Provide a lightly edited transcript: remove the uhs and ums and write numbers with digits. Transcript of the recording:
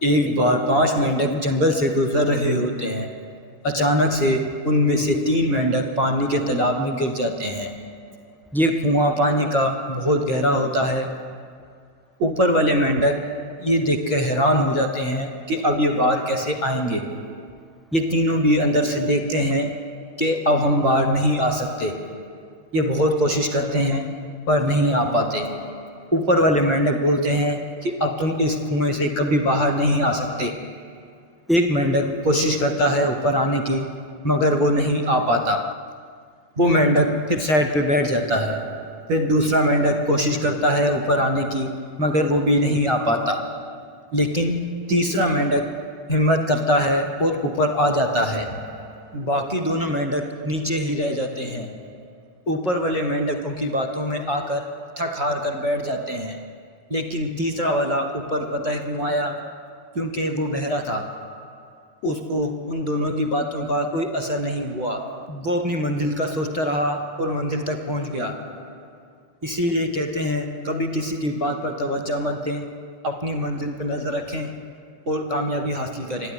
ایک بار 5 مینڈک جنگل سے گزر رہے ہوتے ہیں۔ اچانک سے ان میں سے 3 مینڈک پانی کے تالاب میں گر جاتے ہیں۔ یہ کنواں پانی کا بہت گہرا ہوتا ہے۔ اوپر والے مینڈک یہ دیکھ کر حیران ہو جاتے ہیں کہ اب یہ باہر کیسے آئیں گے۔ یہ تینوں بھی اندر سے دیکھتے ہیں کہ اب ہم باہر نہیں آ سکتے۔ یہ بہت کوشش کرتے ہیں پر نہیں آ پاتے۔ اوپر والے مینڈک بولتے ہیں کہ اب تم اس کنویں سے کبھی باہر نہیں آ سکتے۔ ایک مینڈک کوشش کرتا ہے اوپر آنے کی مگر وہ نہیں آ پاتا۔ وہ مینڈک پھر سائڈ پہ بیٹھ جاتا ہے۔ پھر دوسرا مینڈک کوشش کرتا ہے اوپر آنے کی مگر وہ بھی نہیں آ پاتا۔ لیکن تیسرا مینڈک ہمت کرتا ہے اور اوپر آ جاتا ہے۔ باقی دونوں مینڈک نیچے ہی رہ جاتے ہیں۔ اوپر والے مینڈکوں کی باتوں میں آ کر تھک ہار کر بیٹھ جاتے ہیں۔ لیکن تیسرا والا اوپر پتہ ہے کیوں آیا؟ کیونکہ وہ بہرا تھا۔ اس کو ان دونوں کی باتوں کا کوئی اثر نہیں ہوا۔ وہ اپنی منزل کا سوچتا رہا اور منزل تک پہنچ گیا۔ اسی لیے کہتے ہیں کبھی کسی کی بات پر توجہ مت دیں، اپنی منزل پہ نظر رکھیں اور کامیابی حاصل کریں۔